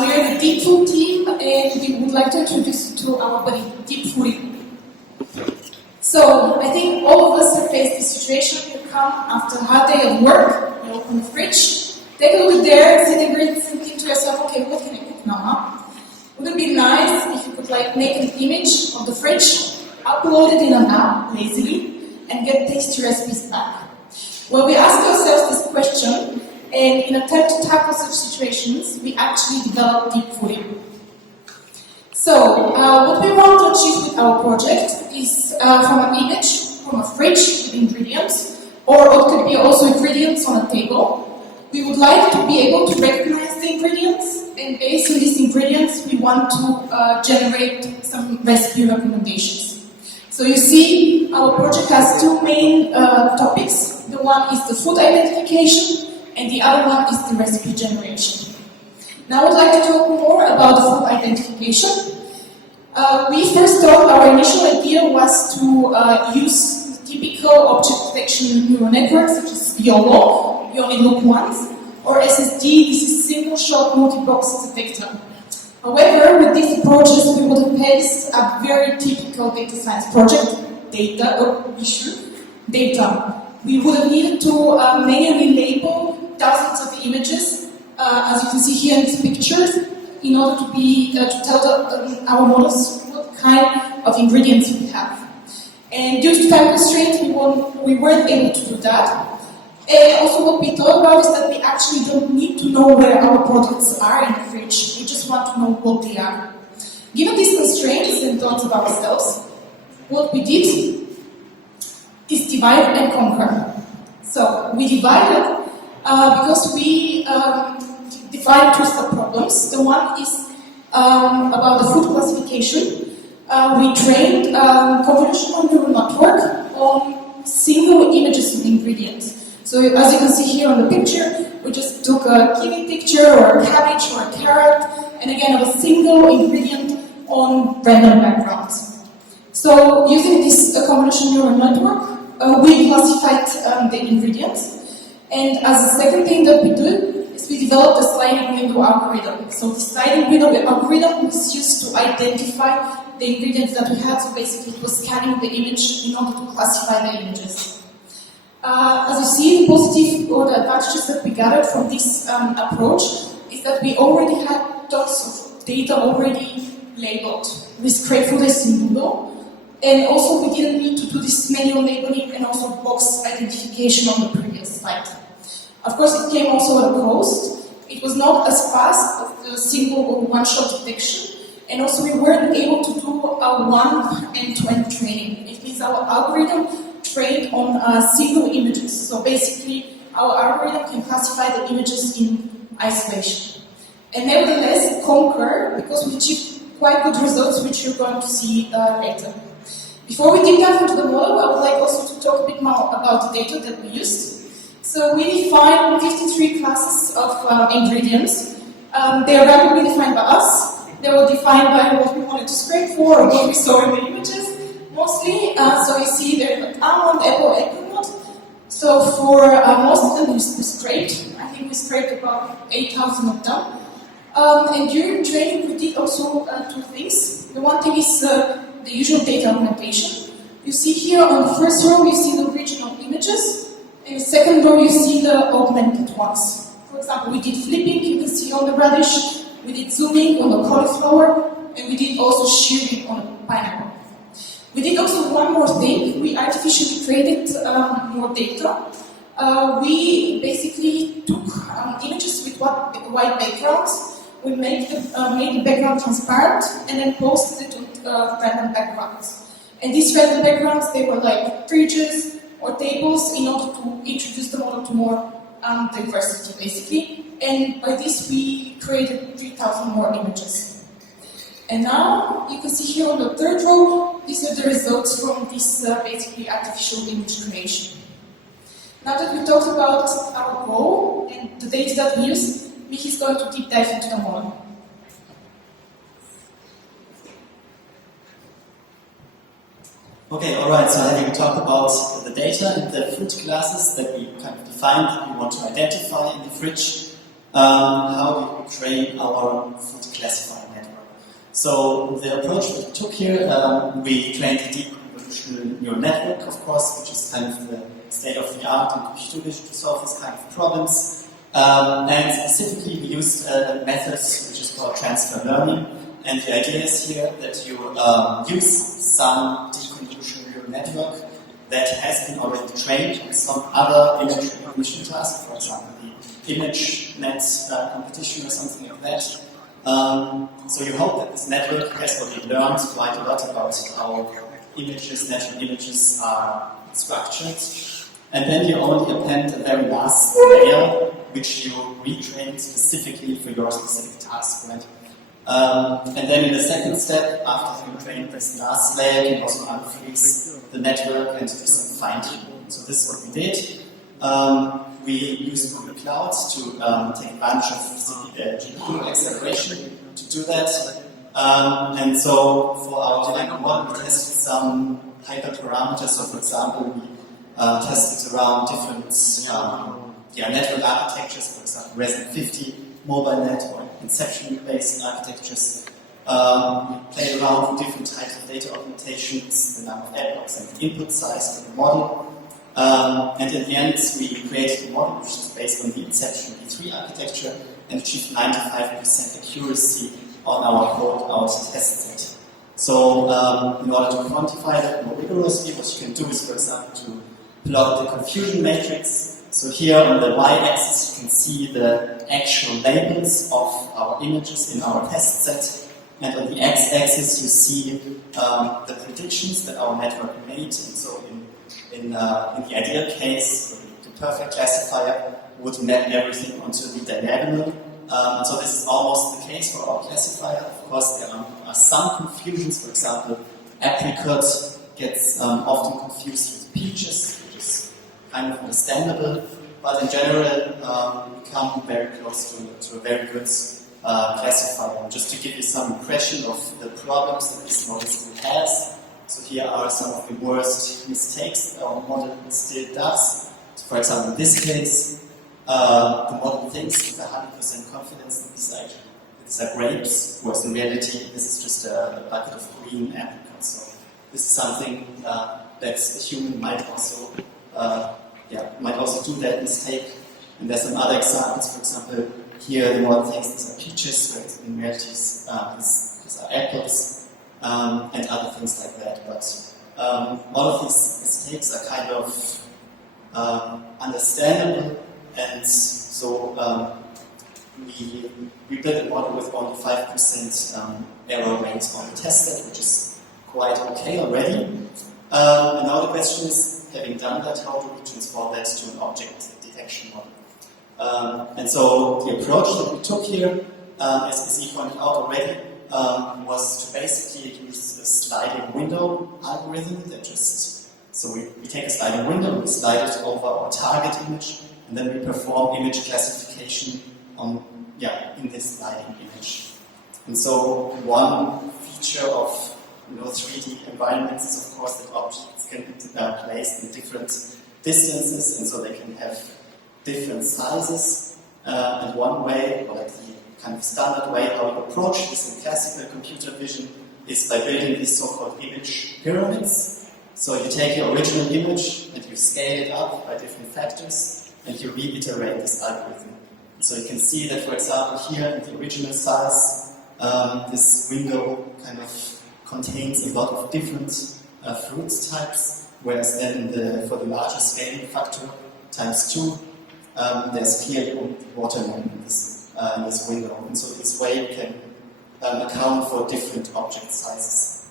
We are the deep food team, and we would like to introduce you to our buddy, deep foodie. So, I think all of us have faced this situation. You come after a hard day of work, you open the fridge, take a look there, sit and think to yourself, okay, what can I cook now, huh? Would it be nice if you could make an image of the fridge, upload it in an app, lazily, and get tasty recipes back? Well, we ask ourselves this question, and in an attempt to tackle such situations, we actually develop deep fooding. So, what we want to achieve with our project is from an image, from a fridge with ingredients, or it could be also ingredients on a table. We would like to be able to recognize the ingredients, and based on these ingredients, we want to generate some recipe recommendations. So you see, our project has two main topics. The one is the food identification, and the other one is the recipe generation. Now I would like to talk more about the food identification. We first thought our initial idea was to use typical object detection neural networks such as YOLO, you only look once, or SSD, this is single shot multi-box detector. However, with these approaches, we would have faced a very typical data science project, data. We would have needed to manually label thousands of images, as you can see here in these pictures, in order to tell our models what kind of ingredients we have. And due to time constraints, we weren't able to do that. And also what we thought about is that we actually don't need to know where our products are in the fridge, we just want to know what they are. Given these constraints and thoughts about ourselves, what we did is divide and conquer. So we divided because we defined two sub-problems. The one is about the food classification. We trained convolutional neural network on single images of ingredients. So as you can see here on the picture, we just took a kiwi picture or a cabbage or a carrot, and again of a single ingredient on random backgrounds. So using this convolutional neural network, we classified the ingredients. And as a second thing that we do is we developed a sliding window algorithm. So the sliding window algorithm was used to identify the ingredients that we had. So basically it was scanning the image in order to classify the images. As you see, the positive or the advantages that we gathered from this approach is that we already had tons of data already labeled. We scraped through this in Google, and also we didn't need to do this manual labeling and also box identification on the previous slide. Of course, it came also at a cost. It was not as fast as the single or one-shot detection, and also we weren't able to do a one end-to-end training. It means our algorithm trained on single images. So basically, our algorithm can classify the images in isolation. And nevertheless, conquer, because we achieved quite good results, which you're going to see later. Before we deep dive into the model, I would like also to talk a bit more about the data that we used. So we defined 53 classes of ingredients. They are randomly defined by us. They were defined by what we wanted to scrape for or what we saw in the images. Mostly, so you see there's almond, apple, apricot. So for most of them we scraped. I think we scraped about 8,000 of them. And during training we did also two things. The one thing is the usual data augmentation. You see here on the first row you see the original images. In the second row you see the augmented ones. For example, we did flipping, you can see on the radish. We did zooming on the cauliflower. And we did also shearing on the pineapple. We did also one more thing. We artificially created more data. We basically took images with white backgrounds. We made the background transparent and then posted it on random backgrounds. And these random backgrounds, they were like fridges or tables in order to introduce the model to more diversity, basically. And by this, we created 3,000 more images. And now, you can see here on the third row, these are the results from this basically artificial image creation. Now that we talked about our goal and the data that we use, Michi is going to deep dive into the model. Okay, alright, so having talked about the data and the food classes that we kind of defined, we want to identify in the fridge, how do we train our food classifier network? So the approach we took here, we trained a deep convolutional neural network, of course, which is kind of the state of the art in computer vision to solve this kind of problems. And specifically, we used a method which is called transfer learning. And the idea is here that you use some deep convolutional neural network that has been already trained on some other image recognition task, for example, the ImageNet competition or something like that. So you hope that this network has already learned quite a lot about how images, natural images are structured. And then you only append a very last layer, which you retrain specifically for your specific task, right? And then in the second step, after you train this last layer, you can also unfreeze the network and do some fine-tuning. So this is what we did. We used Google Cloud to take advantage of GPU acceleration to do that. And so for our dynamic model, we tested some hyperparameters. So for example, we tested around different network architectures, for example, Resident 50, MobileNet, or inception-based architectures. We played around with different types of data augmentations, the number of ad blocks and the input size for the model. And at the end, we created a model which is based on the Inception V3 architecture and achieved 95% accuracy on our code-out test set. So, in order to quantify that more rigorously, what you can do is, for example, to plot the confusion matrix. So here on the y-axis, you can see the actual labels of our images in our test set. And on the x-axis, you see the predictions that our network made. And so in the ideal case, the perfect classifier would map everything onto the diagonal. So this is almost the case for our classifier. Of course, there are some confusions. For example, apricot gets often confused with peaches, which is kind of understandable. But in general, we come very close to a very good classifier. And just to give you some impression of the problems that this model still has. So here are some of the worst mistakes that our model still does. So for example, in this case, the model thinks with 100% confidence that these are grapes, whereas in reality, this is just a bucket of green apricots. So this is something that a human might also do that mistake. And there's some other examples. For example, here the model thinks these are peaches, whereas in reality these are apples, and other things like that. But all of these mistakes are kind of understandable, and so we built a model with only 5% error rate on the test set, which is quite okay already. And now the question is, having done that, how do we transform that to an object detection model? And so the approach that we took here, as he pointed out already, was to basically use a sliding window algorithm that so we take a sliding window and we slide it over our target image, and then we perform image classification in this sliding image. And so one feature of 3D environments is, of course, that objects can be placed in different distances, and so they can have different sizes. And one way, or like the kind of standard way how you approach this in classical computer vision, is by building these so-called image pyramids. So you take your original image and you scale it up by different factors, and you reiterate this algorithm. So you can see that, for example, here in the original size, this window kind of contains a lot of different fruit types, whereas then for the larger scaling factor times 2, there's clearly only watermelon in this window. And so this way you can account for different object sizes.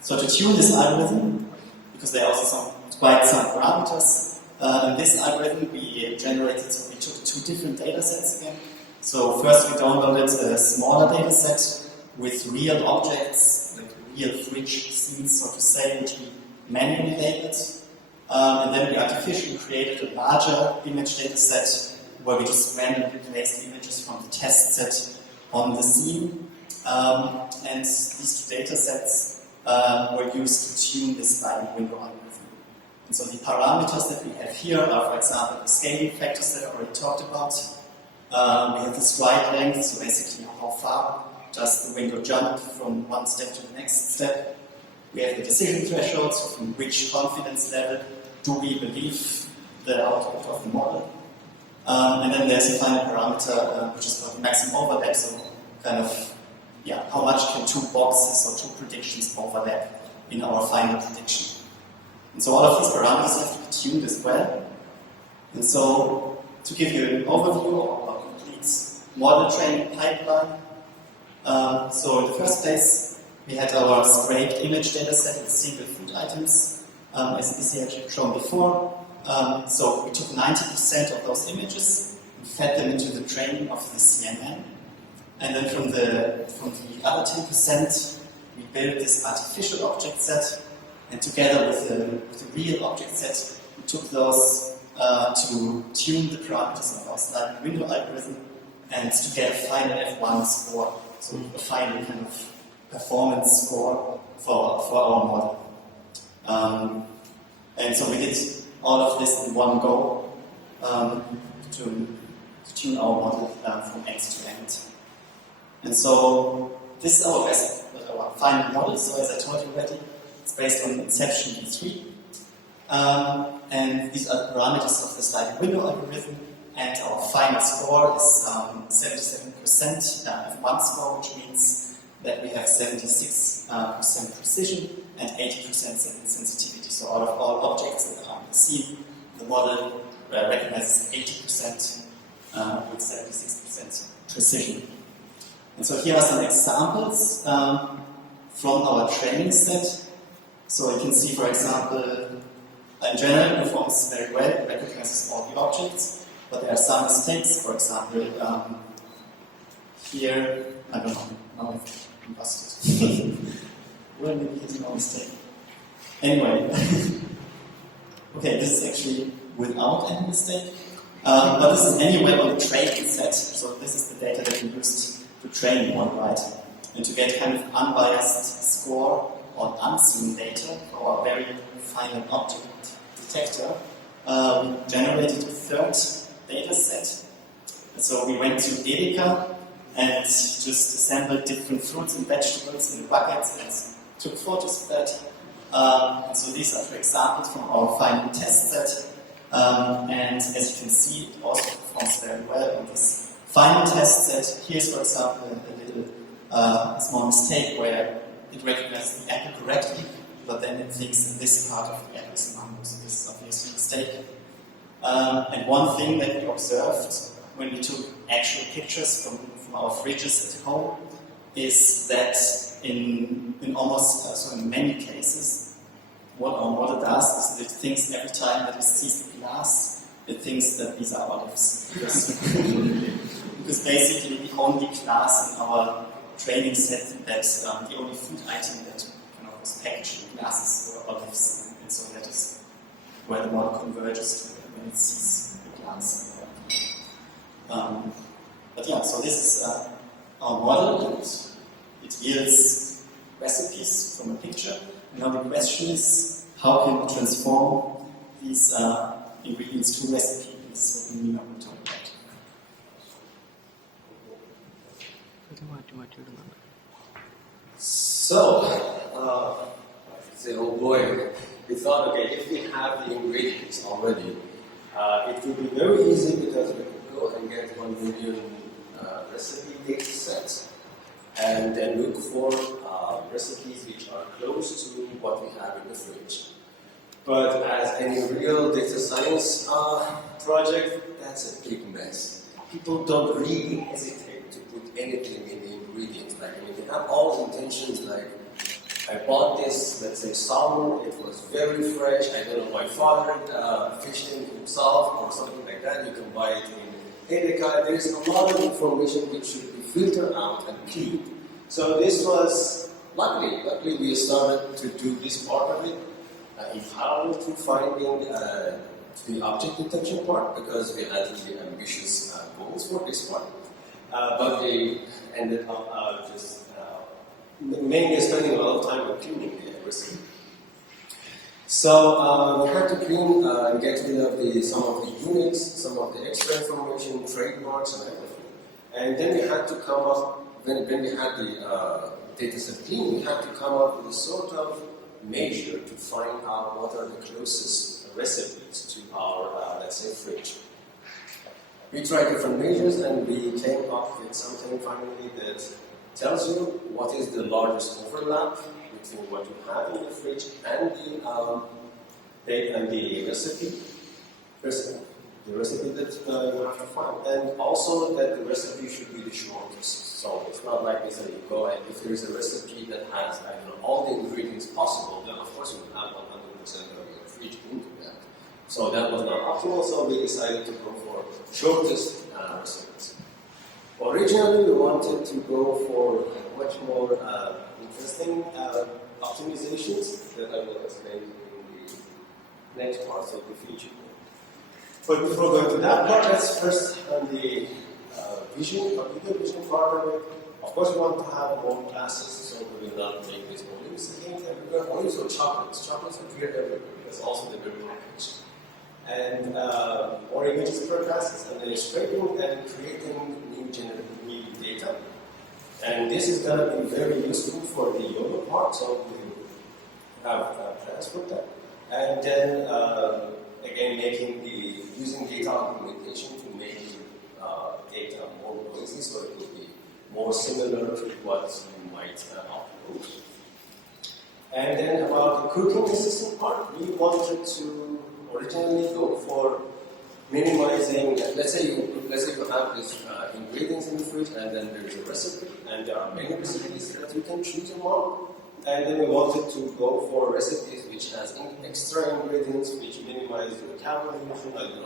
So to tune this algorithm, because there are also quite some parameters, in this algorithm we generated, so we took 2 different data sets again. So first we downloaded a smaller data set with real objects, like real fridge scenes, so to say, which we manually labeled. And then we artificially created a larger image data set where we just randomly placed images from the test set on the scene. And these 2 data sets were used to tune this sliding window algorithm. And so the parameters that we have here are, for example, the scaling factors that I already talked about. We have the stride length, so basically how far does the window jump from one step to the next step. We have the decision thresholds, so from which confidence level do we believe the output of the model. And then there's a final parameter which is called the maximum overlap, so kind of, how much can two boxes or two predictions overlap in our final prediction. And so all of these parameters have to be tuned as well. And so to give you an overview of our complete model training pipeline, so in the first place we had our scraped image data set with single food items, as I had shown before. So we took 90% of those images and fed them into the training of the CNN. And then from the other 10%, we built this artificial object set. And together with the real object set, we took those to tune the parameters of our sliding window algorithm and to get a final F1 score, so a final kind of performance score for our model. And so we did all of this in one go to tune our model from end to end. And so this is our final model. So as I told you already, it's based on inception V3. And these are the parameters of the sliding window algorithm. And our final score is 77% F1 score, which means that we have 76% precision and 80% sensitivity. So out of all objects that are on the scene, the model recognizes 80% with 76% precision. And so here are some examples from our training set. So you can see, for example, in general, it performs very well, it recognizes all the objects, but there are some mistakes. For example, here, I don't know, now I've lost it. Well, maybe hitting a mistake. Anyway, okay, this is actually without any mistake, but this is anyway on the training set, so this is the data that we used to train one, right? And to get kind of unbiased score on unseen data for our very final object detector, we generated a third data set. And so we went to Edeka and just assembled different fruits and vegetables in buckets and took photos of that. And so these are two examples from our final test set. And as you can see, it also performs very well on this final test set. Here's, for example, a little small mistake where it recognizes the apple correctly, but then it thinks that this part of the apple is a mango, so this is obviously a mistake. And one thing that we observed when we took actual pictures from our fridges at home is that in many cases, what our model does is that it thinks every time that it sees the glass, it thinks that these are olives. Because basically the only class in our training set that the only food item that was packaged in glasses were olives, and so that is where the model converges to when it sees the glass. But yeah, so this is our model, and it yields recipes from a picture. And now the question is, how can we transform these ingredients to recipes? This is what Nima will talk about. So, say, oh boy, we thought, okay, if we have the ingredients already, it would be very easy because we could go and get 1 million recipe data sets and then look for recipes which are close to what we have in the fridge. But as any real data science project, that's a big mess. People don't really hesitate to put anything in the ingredients. Like, I mean, they have all intentions, like, I bought this, let's say, salmon, it was very fresh, I don't know, my father fished it himself or something like that. You can buy it in Edeka. There is a lot of information which should be filtered out and cleaned. So this was, luckily we started to do this part of it. In parallel to finding the object detection part, because we had really ambitious goals for this part. But we ended up mainly spending a lot of time on cleaning the recipe. So we had to clean and get rid of some of the units, some of the extra information, trademarks, and everything. And then we had to come up, when we had the data set clean, we had to come up with a sort of measure to find out what are the closest recipes to our, let's say, fridge. We tried different measures and we came up with something finally that tells you what is the largest overlap between what you have in the fridge and the recipe. The recipe that you have to find, and also that the recipe should be the shortest. So it's not like this that you go and if there is a recipe that has all the ingredients possible, then of course you will have 100% of your fridge into that. So that was not optimal, so we decided to go for shortest recipes. Originally we wanted to go for much more interesting optimizations that I will explain in the next parts of the feature. But before going to that part, let's first on the computer vision part of it. Of course, we want to have more classes, so we will not make this volumes again. And we're going to use chocolates. Chocolates appear everywhere because also they're very packaged. And more images per classes, and then scraping and creating new data. And this is going to be very useful for the YOLO part, so we have transferred that. And then again, using data augmentation to make data more noisy, so it will be more similar to what you might upload. And then about the cooking assistant part, we wanted to originally go for minimizing. Let's say you have these ingredients in the fridge, and then there is a recipe, and there are many recipes that you can choose among. And then we wanted to go for recipes which has extra ingredients which minimize your calorie consumption,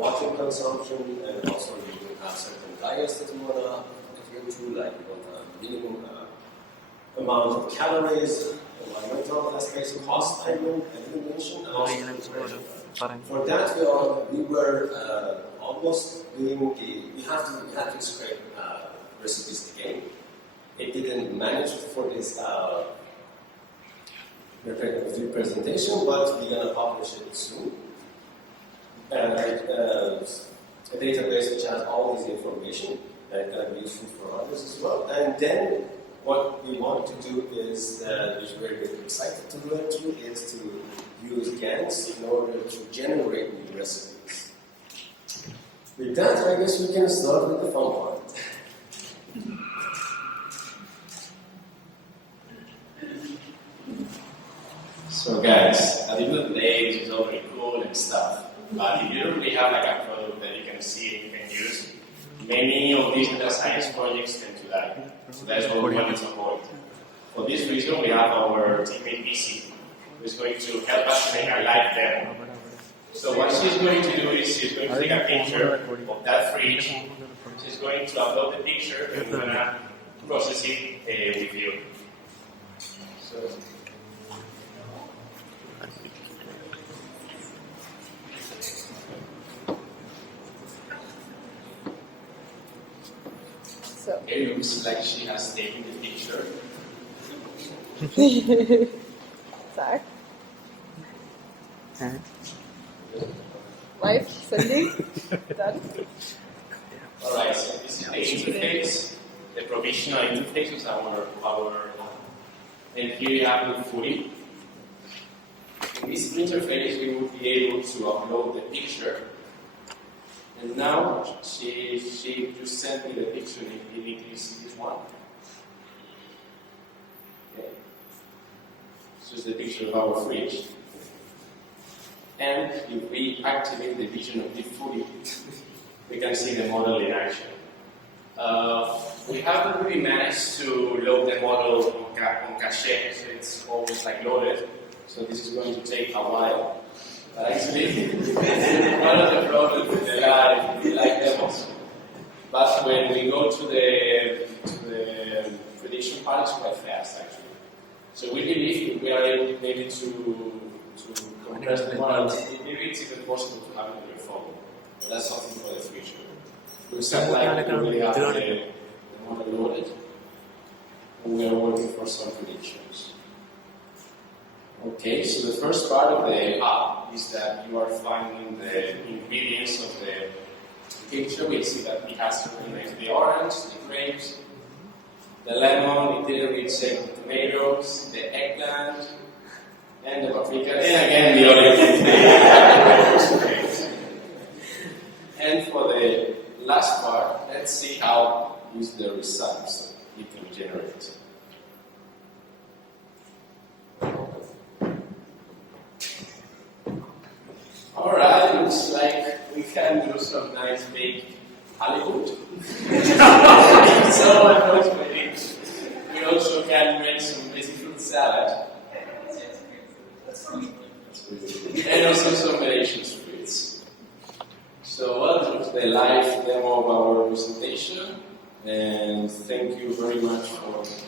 water consumption, and also you will have certain diets that you want to adhere to, like you want a minimum amount of calories, environmental aspects, cost elimination. For that, we were almost doing we had to scrape recipes again. It didn't manage for this presentation, but we're going to publish it soon. A database which has all this information that can be useful for others as well. And then what we want to do is, which we're very excited to do actually, is to use GANs in order to generate new recipes. With that, I guess we can start with the fun part. So guys, at the end of the day, this is all very cool and stuff. But if you don't really have like a product that you can see and you can use, many of these data science projects tend to die. So that's what we wanted to avoid. For this reason, we have our teammate BC, who is going to help us make a live demo. So what she's going to do is she's going to take a picture of that fridge. She's going to upload the picture and we're going to process it with you. So, it looks like she has taken the picture. Zack. Live, sending, done. Alright, so this is the interface, the provisional interface of our and here you have the footage. In this interface, we will be able to upload the picture. And now she just sent me the picture in this one. Okay. This is the picture of our fridge. And if we activate the vision of the footage, we can see the model in action. We haven't really managed to load the model on cache, so it's always like loaded. So this is going to take a while. Actually, one of the problems with the live demos. But when we go to the prediction part, it's quite fast actually. So we believe we are able maybe to compress the model. Maybe it's even possible to have it on your phone. But that's something for the future. We start like we really have the model loaded, and we are working for some predictions. Okay, so the first part of the app is that you are finding the ingredients of the picture. We see that it has the orange, the grapes, the lemon, the delivery shape of tomatoes, the eggplant, and the paprika, and again the olive. And for the last part, let's see how is the results it can generate. Alright, looks like we can do some nice big Hollywood. So unfortunately, we also can make some basic fruit salad. And also some Malaysian fruits. So welcome to the live demo of our presentation, and thank you very much for